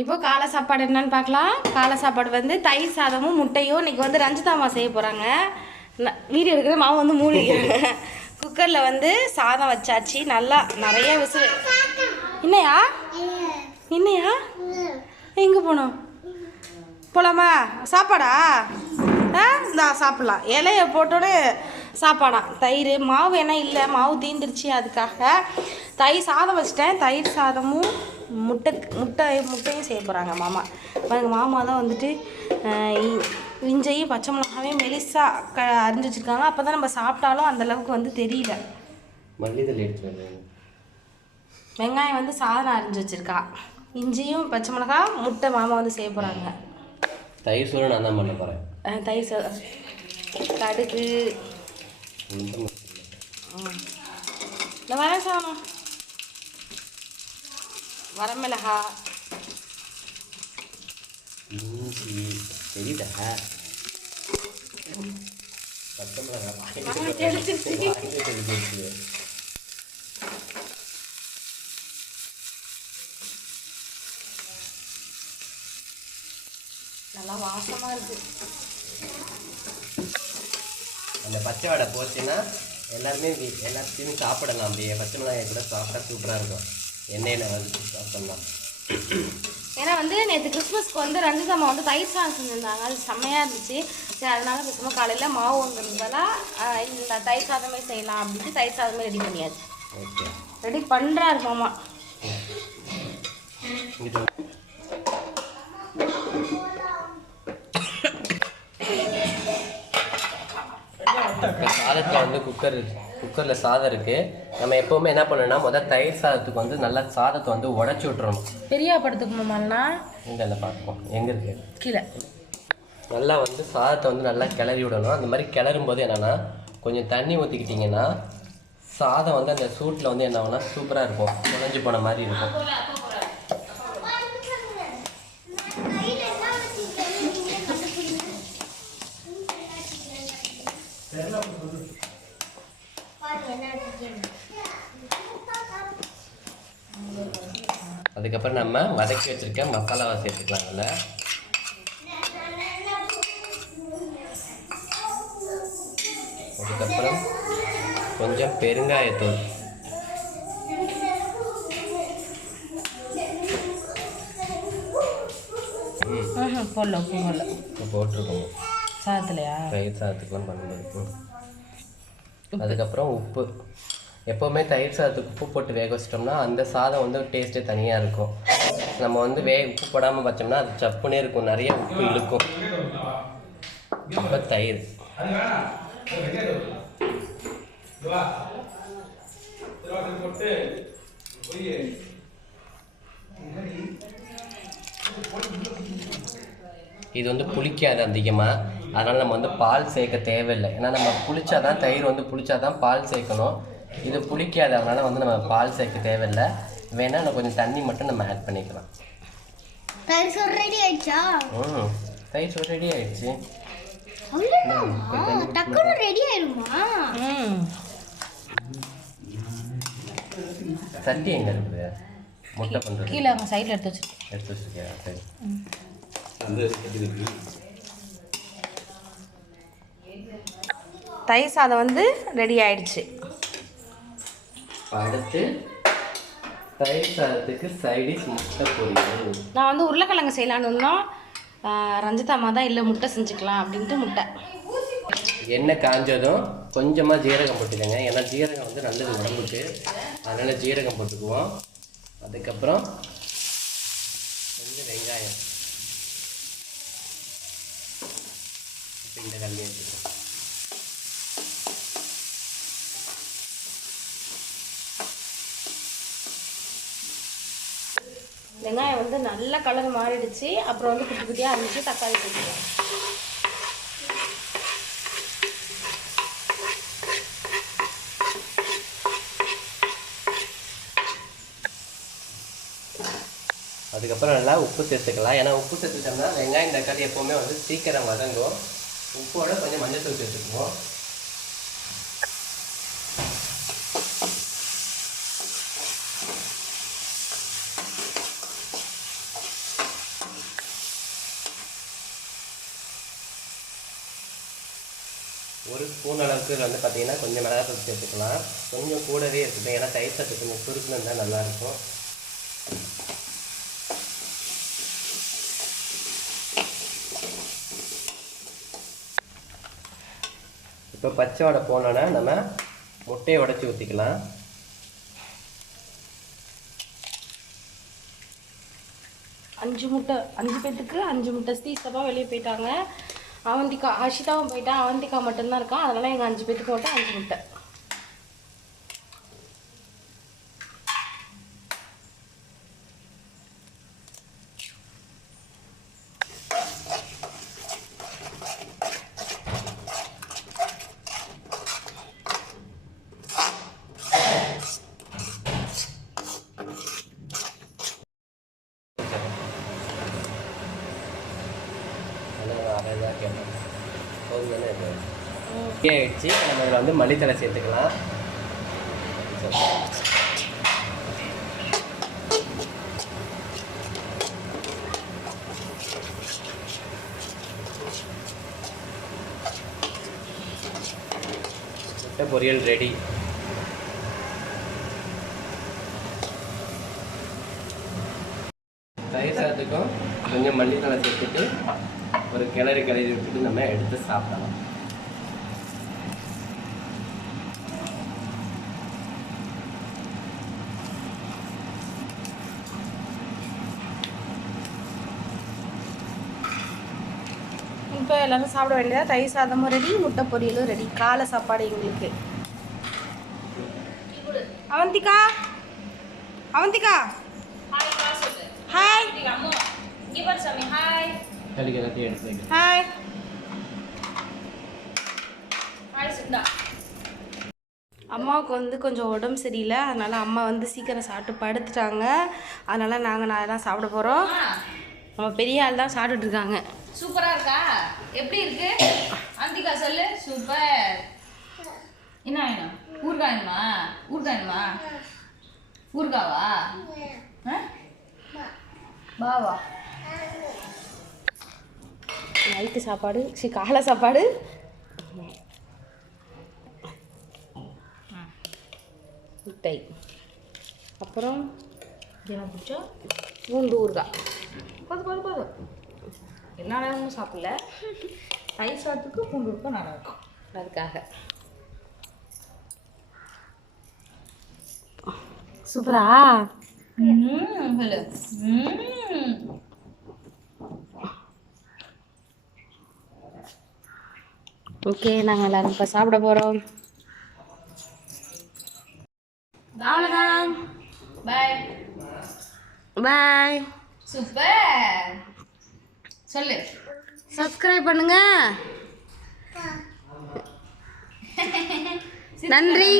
இப்போ காலை சாப்பாடு என்னன்னு பார்க்கலாம். காலை சாப்பாடு வந்து தயிர் சாதமும் முட்டையும் இன்னைக்கு வந்து ரஞ்சிதாமா செய்ய போகிறாங்க வீடியோ எடுக்கிற மாவு வந்து மூடி குக்கரில் வந்து சாதம் வச்சாச்சு. நல்லா நிறைய விசில் என்னையா? என்னையா? எங்கே போனோம்? போலாமா? சாப்பாடா? ஆ இந்தா சாப்பிட்லாம். இலைய போட்டோன்னே சாப்பாடாம். தயிர் மாவு என்ன இல்லை. மாவு தீந்துருச்சு அதுக்காக. தயிர் சாதம் வச்சிட்டேன். தயிர் சாதமும் முட்டை முட்டை முட்டையும் செய்ய போகிறாங்க மாமா. பாருங்க மாமா தான் வந்துட்டு இஞ்சையும் பச்சை மிளகாவையும் மெலிசா க அரிஞ்சு வச்சுருக்காங்க. அப்போ தான் நம்ம சாப்பிட்டாலும் அந்த அளவுக்கு வந்து தெரியல. மல்லிதல் வெங்காயம் வந்து சாதம் அரிஞ்சு வச்சுருக்கா. இஞ்சியும் பச்சை மிளகா முட்டை மாமா வந்து செய்ய போகிறாங்க தயிர் சோறு நான் தான் பண்ண போகிறேன் தயிர் சாதம் கடுகு. இந்த வர சாதம். வரமிளகா. இஞ்சி தெரியுதா பச்சை மிளகாய். நல்லா வாசமாக இருக்கு. அந்த பச்சை வடை போச்சுன்னா எல்லாருமே எல்லாத்தையும் சாப்பிடலாம் அப்படியே. பச்சை மிளகாய் கூட சாப்பிட்டா சூப்பராக இருக்கும். எண்ணெயில் வந்து சாப்பிட்டோம்னா ஏன்னா வந்து நேற்று கிறிஸ்மஸ்க்கு வந்து ரஞ்சிதம்மா வந்து தயிர் சாதம் செஞ்சுருந்தாங்க. அது செம்மையாக இருந்துச்சு. சரி அதனால பேசாமல் காலையில் மாவு வந்திருந்தால இந்த தயிர் சாதமே செய்யலாம் அப்படின்ட்டு தயிர் சாதமே ரெடி பண்ணியாச்சு. ஓகே. ரெடி பண்ணுறாரு மாமா. சாதத்தை வந்து குக்கர் குக்கரில் சாதம் இருக்குது நம்ம எப்போவுமே என்ன பண்ணணும்னா முதல் தயிர் சாதத்துக்கு வந்து நல்லா சாதத்தை வந்து உடச்சி விட்டுறணும். பெரியா படத்துக்கு மாமாண்ணா எங்கே அந்த பார்ப்போம் எங்கே இருக்குது கீழே. நல்லா வந்து சாதத்தை வந்து நல்லா கிளறி விடணும். அந்த மாதிரி கிளறும் போது என்னென்னா கொஞ்சம் தண்ணி ஊற்றிக்கிட்டிங்கன்னா சாதம் வந்து அந்த சூட்டில் வந்து என்ன ஆகும்னா சூப்பராக இருக்கும். குழஞ்சி போன மாதிரி இருக்கும். அதுக்கப்புறம் நம்ம வதக்கி வச்சிருக்க மசாலாவை சேர்த்துக்கலாங்கல்ல. அதுக்கப்புறம் கொஞ்சம் பெருங்காயத்தூள். போடல உப்பு போடல போட்டிருக்கோம். சாதத்துலையா? தயிர் சாதத்துக்குலாம் பண்ணும்போது. அதுக்கப்புறம் உப்பு. எப்போவுமே தயிர் சாதத்துக்கு உப்பு போட்டு வேக வச்சிட்டோம்னா அந்த சாதம் வந்து டேஸ்ட்டே தனியாக இருக்கும். நம்ம வந்து வே உப்பு போடாமல் வச்சோம்னா அது சப்புனே இருக்கும் நிறைய உப்பு இழுக்கும். ரொம்ப தயிர். இது வந்து புளிக்காது அதிகமாக அதனால் நம்ம வந்து பால் சேர்க்க தேவையில்லை. ஏன்னா நம்ம புளிச்சாதான் தயிர் வந்து புளிச்சாதான் பால் சேர்க்கணும். இது புளிக்காது அதனால் வந்து நம்ம பால் சேர்க்க தேவையில்லை. வேணால் நம்ம கொஞ்சம் தண்ணி மட்டும் நம்ம ஆட் பண்ணிக்கலாம். தயிர் ரெடி ஆயிடுச்சா? ம் தயிர் சோறு ரெடி ஆயிடுச்சு. டக்குனு ரெடி ஆயிடுமா ம். சட்டி எங்கே இருக்குது? முட்டை பண்ணுறது கீழே அங்கே சைடில் எடுத்து வச்சிருக்கேன். எடுத்து வச்சுருக்கியா? சரி. தயிர் சாதம் வந்து ரெடி ஆயிடுச்சு. அடுத்து தயிர் சாதத்துக்கு சைடிஷ் முட்டை பொரியல். நான் வந்து உருளைக்கிழங்கு செய்யலான்னு இருந்தோம். ரஞ்சிதா அம்மா தான் இல்லை முட்டை செஞ்சுக்கலாம் அப்படின்ட்டு முட்டை. எண்ணெய் காஞ்சதும் கொஞ்சமாக ஜீரகம் போட்டுக்கோங்க. ஏன்னா ஜீரகம் வந்து நல்லது உடம்புக்கு. அதனால் ஜீரகம் போட்டுக்குவோம். அதுக்கப்புறம் கொஞ்சம் வெங்காயம். இந்த கல்லி எடுத்துக்கோம் வெங்காயம் வந்து நல்ல கலர் மாறிடுச்சு. அப்புறம் வந்து குட்டி குட்டியாக இருந்துச்சு தக்காளி போட்டுக்கலாம். அதுக்கப்புறம் நல்லா உப்பு சேர்த்துக்கலாம். ஏன்னா உப்பு சேர்த்துட்டோம்னா வெங்காயம் தக்காளி எப்போவுமே வந்து சீக்கிரம் வதங்கும். உப்போட கொஞ்சம் மஞ்சள் தூள் சேர்த்துக்குவோம் ஒரு ஸ்பூன் வந்து பார்த்திங்கன்னா கொஞ்சம் மிளகாத்தூள் சேர்த்துக்கலாம். கொஞ்சம் கூடவே இருக்குது ஏன்னா தயிர் சாதத்துக்கு கொஞ்சம் சுருக்குன்னு இருந்தால் நல்லாயிருக்கும். இப்போ பச்சை வடை போனோன்னா நம்ம முட்டையை உடச்சி ஊற்றிக்கலாம் அஞ்சு முட்டை அஞ்சு பேத்துக்கு அஞ்சு முட்டை ஸ்ரீசபா வெளியே போயிட்டாங்க. அவந்திக்கா ஹர்ஷிதாவும் போயிட்டா அவந்திக்கா மட்டும்தான் இருக்கான் அதனால எங்கள் அஞ்சு பேத்துக்கு மட்டும் அஞ்சு முட்டை அதான் கேட்டேன் போதும் தானே இது ஆயிடுச்சு நம்ம இதில் வந்து மல்லித்தலை சேர்த்துக்கலாம். முட்டை பொரியல் ரெடி. தயிர் சாதத்துக்கும் கொஞ்சம் மல்லித்தலை சேர்த்துட்டு ஒரு கிளறி கிளறி விட்டுட்டு நம்ம எடுத்து சாப்பிடலாம். இப்போ எல்லாரும் சாப்பிட வேண்டியதா? தயிர் சாதமும் ரெடி முட்டை பொரியலும் ரெடி காலை சாப்பாடு எங்களுக்கு. அவந்திகா? அவந்திகா? ஹாய் ஹாய் அம்மாவுக்கு வந்து கொஞ்சம் உடம்பு சரியில்லை. அதனால் அம்மா வந்து சீக்கிரம் சாப்பிட்டு படுத்துட்டாங்க. அதனால் நாங்கள் நான் தான் சாப்பிட போகிறோம் நம்ம பெரிய ஆள் தான் சாப்பிட்டுட்டு இருக்காங்க. சூப்பரா இருக்கா? எப்படி இருக்கு? அந்திகா சொல்லு சூப்பர். என்ன வேணும் ஊறுகாய் வேணுமா? ஊறுகாய் வேணுமா? ஊறுகாவா ஆ? பாவா. நைட்டு சாப்பாடு சி காலை சாப்பாடு. முட்டை. அப்புறம் என்ன பிடிச்சோ? பூண்டு ஊறுகாய். போதும் போதும் போதும் எல்லா நேரமும் சாப்பிடல. தயிர் சாதத்துக்கு பூண்டு இருக்கும் நல்லா இருக்கும். அதுக்காக. சூப்பரா? ஓகே நாங்கள் எல்லாரும் இப்போ சாப்பிட போகிறோம் அவ்வளோதான் பாய் பாய் சூப்பர் சொல்லு. சப்ஸ்கிரைப் பண்ணுங்க. நன்றி.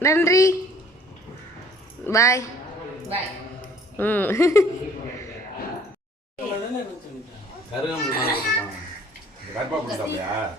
நன்றி. பாய் பாய் ம்.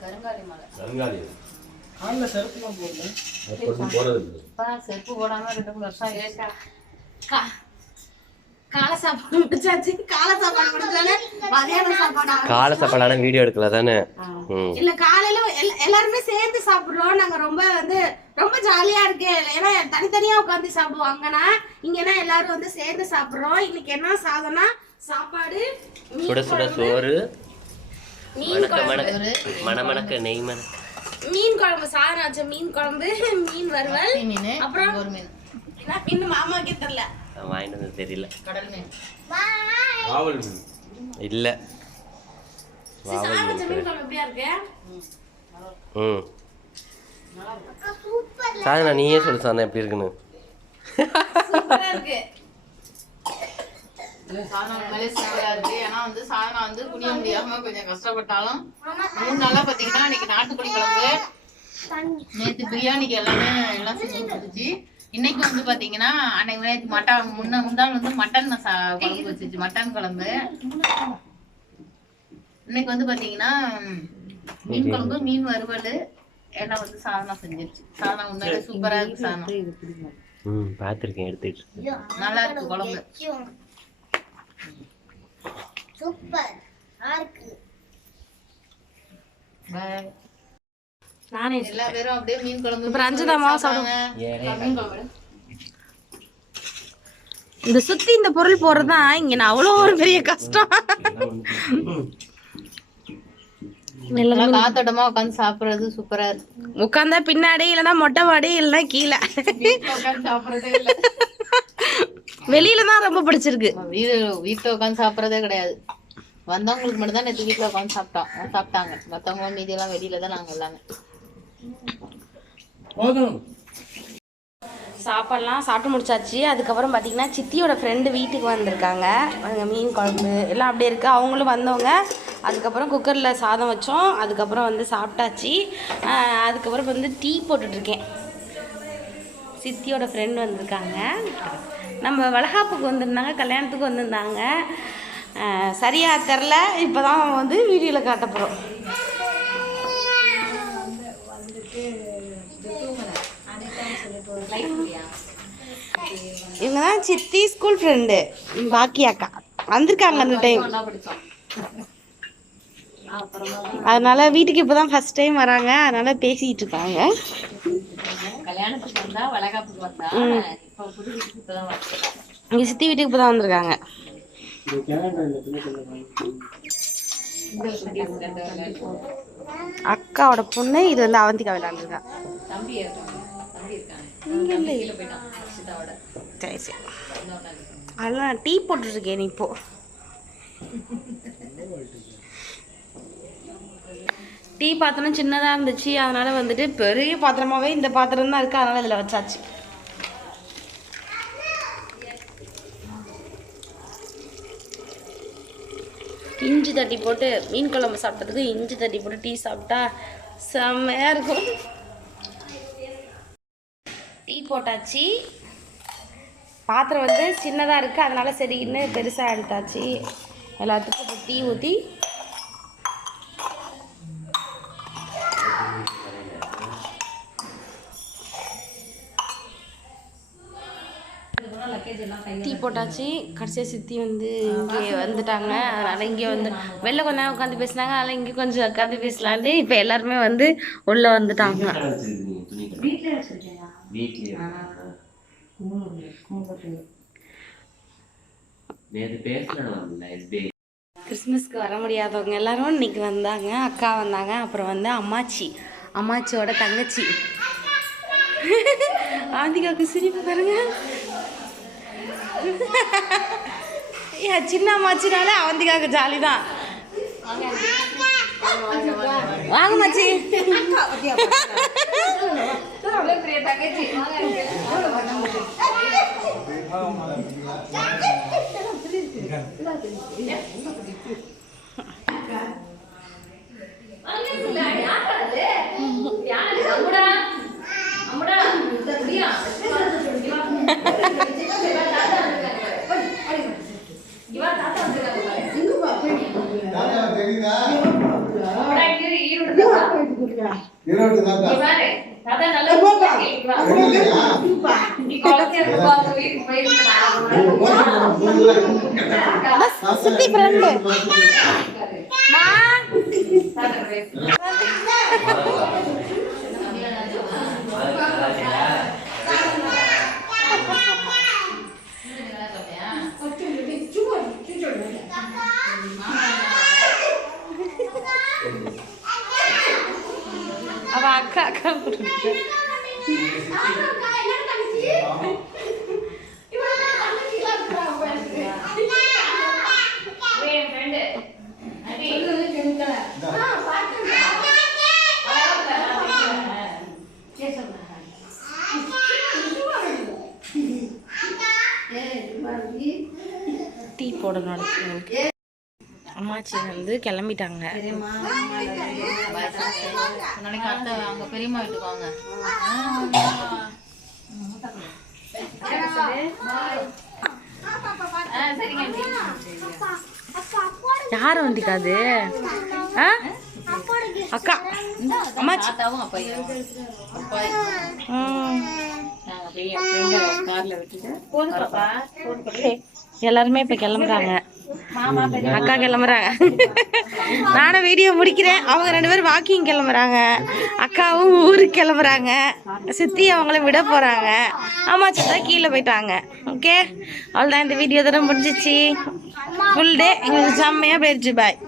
கருங்காலி மலை. கருங்காலி எப்போதும் போறது இல்லை. செருப்பு போடாம ரெண்டு மூணு வருஷம் காலை சாப்பாடு முடிச்சாச்சு. காலை சாப்பாடு முடிச்சாலே மதியான சாப்பாடு காலை சாப்பாடான வீடியோ எடுக்கல தானே இல்ல காலையில எல்- எல்லாருமே சேர்ந்து சாப்பிடுறோம். நாங்க ரொம்ப வந்து ரொம்ப ஜாலியா இருக்கு. ஏன்னா தனித்தனியா உட்காந்து சாப்பிடுவாங்கன்னா இங்கன்னா எல்லாரும் வந்து சேர்ந்து சாப்பிடுறோம். இன்னைக்கு என்ன சாதம்னா சாப்பாடு மீன் சுட சுட சோறு. மணமணக்க நெய் மணக்க மீன் குழம்பு சாதம் மீன் குழம்பு மீன் வறுவல். மீன் அப்புறம் ஒரு மீன் மாமாக்கே தெரியல. வாங்கிட்டு வந்தது தெரியல. வாவல் மீன். இல்லை. இருக்கு? ம். சாதனா நீயே சொல்லு சாதனா எப்படி இருக்குன்னு. சாதனம் உண்மையிலே சூப்பரா இருக்கு. ஏன்னா வந்து சாதனம் வந்து குனிய முடியாம கொஞ்சம் கஷ்டப்பட்டாலும் மூணு நாளா பாத்தீங்கன்னா இன்னைக்கு நாட்டுக்கோழி குழம்பு. நேத்து பிரியாணிக்கு எல்லாமே எல்லாம் செஞ்சு கொடுத்துச்சு. இன்னைக்கு வந்து பாத்தீங்கன்னா அன்னைக்கு மட்டன் முன்ன முந்தாள் வந்து மட்டன் சா- குழம்பு வச்சுச்சு மட்டன் குழம்பு. இன்னைக்கு வந்து பாத்தீங்கன்னா மீன் குழம்பு மீன் வறுவல் எல்லாம் வந்து சாதனம் செஞ்சிருச்சு. சாதனம் உண்மையிலே சூப்பரா இருக்கு சாதனம் ம் எடுத்துட்டு. நல்லா இருக்கு குழம்பு. சூப்பர் இருக்கு பாய் நானே எல்லா பேரும் அப்படியே மீன் குழம்பு இந்த சுத்தி இந்த பொருள் போடுறது தான் இங்க நான் அவ்வளோ ஒரு பெரிய கஷ்டம். நல்லா காத்தோட்டமா உட்காந்து சாப்பிடுறது சூப்பரா இருக்கு. உட்காந்தா பின்னாடி இல்லைன்னா மொட்டை மாடி இல்லைன்னா கீழே. வெளியில தான் ரொம்ப பிடிச்சிருக்கு. வீடு வீட்டுல உட்காந்து சாப்பிடுறதே கிடையாது. வந்தவங்களுக்கு மட்டும் தான் நேற்று வீட்டுல உட்காந்து சாப்பிட்டோம். சாப்பிட்டாங்க. மத்தவங்க மீதி எல்லாம் வெளியில தான் நாங்க எல்லாமே. சாப்பாடுலாம் சாப்பிட்டு முடிச்சாச்சு. அதுக்கப்புறம் பார்த்தீங்கன்னா சித்தியோட ஃப்ரெண்டு வீட்டுக்கு வந்திருக்காங்க. அங்கே மீன் குழம்பு எல்லாம் அப்படியே இருக்குது அவங்களும் வந்தவங்க. அதுக்கப்புறம் குக்கரில் சாதம் வச்சோம். அதுக்கப்புறம் வந்து சாப்பிட்டாச்சு. அதுக்கப்புறம் வந்து டீ போட்டுட்ருக்கேன். சித்தியோட ஃப்ரெண்டு வந்திருக்காங்க. நம்ம வளகாப்புக்கு வந்திருந்தாங்க கல்யாணத்துக்கு வந்திருந்தாங்க. சரியாக தெரில இப்போ தான் வந்து வீடியோவில் காட்ட போகிறோம் இவங்க தான் சித்தி ஸ்கூல் ஃப்ரெண்டு பாக்கி அக்கா வந்திருக்காங்க அந்த டைம் அதனால வீட்டுக்கு இப்போ தான் ஃபர்ஸ்ட் டைம் வராங்க. அதனால பேசிக்கிட்டு இருக்காங்க. இங்கே சித்தி வீட்டுக்கு இப்போ தான் வந்திருக்காங்க. அக்காவோட பொண்ணு இது வந்து அவந்திகா விளையாண்டுருக்கா. தம்பி இருக்காங்க தம்பி டீ போட்டுருக்கேன் நீ இப்போ டீ பாத்திரம் சின்னதாக இருந்துச்சு அதனால வந்துட்டு பெரிய பாத்திரமாவே இந்த பாத்திரம் தான் இருக்கு அதனால இதில் வச்சாச்சு. இஞ்சி தட்டி போட்டு மீன் குழம்பு சாப்பிட்டதுக்கு இஞ்சி தட்டி போட்டு டீ சாப்பிட்டா செம்மையாக இருக்கும். டீ போட்டாச்சு. பாத்திரம் வந்து சின்னதாக இருக்குது அதனால சரின்னு பெருசாக எடுத்தாச்சு. எல்லாத்துக்கும் இப்போ டீ ஊற்றி டீ போட்டாச்சு. கடைசியாக சித்தி வந்து இங்கே வந்துட்டாங்க. அதனால் இங்கே வந்து வெளில கொஞ்ச நேரம் உட்காந்து பேசினாங்க. அதனால் இங்கே கொஞ்சம் உட்காந்து பேசலான்ட்டு இப்போ எல்லாருமே வந்து உள்ளே வந்துட்டாங்க. கிறிஸ்மஸ்க்கு வர முடியாதவங்க எல்லாரும் இன்னைக்கு வந்தாங்க அக்கா வந்தாங்க அப்புறம் வந்து அம்மாச்சி அம்மாச்சியோட தங்கச்சி. ஆந்திகாவுக்கு சிரிப்பு பாருங்க. ஏன் சின்ன அம்மாச்சினால அவந்திகாவுக்கு ஜாலி தான். வாங்க மாச்சி அவ்வளவு பெரிய தங்கச்சி புரியுது சித்தி ஃப்ரெண்டு அவ போடணும் அடுத்து எனக்கு. அம்மாச்சி வந்து கிளம்பிட்டாங்க. பெரியம்மா வீட்டுக்கு. யார் வந்திக்காது அக்கா அம்மாச்சி. ம். எல்லாருமே இப்போ கிளம்புறாங்க. அக்கா கிளம்புறாங்க. நானும் வீடியோ முடிக்கிறேன். அவங்க ரெண்டு பேரும் வாக்கிங் கிளம்புறாங்க. அக்காவும் ஊருக்கு கிளம்புறாங்க. சித்தி அவங்கள விட போகிறாங்க அம்மா சித்தா கீழே போயிட்டாங்க. ஓகே அவ்வளோதான் இந்த வீடியோ தானே முடிஞ்சிச்சு. ஃபுல் டே எங்களுக்கு செம்மையாக போயிடுச்சு பாய்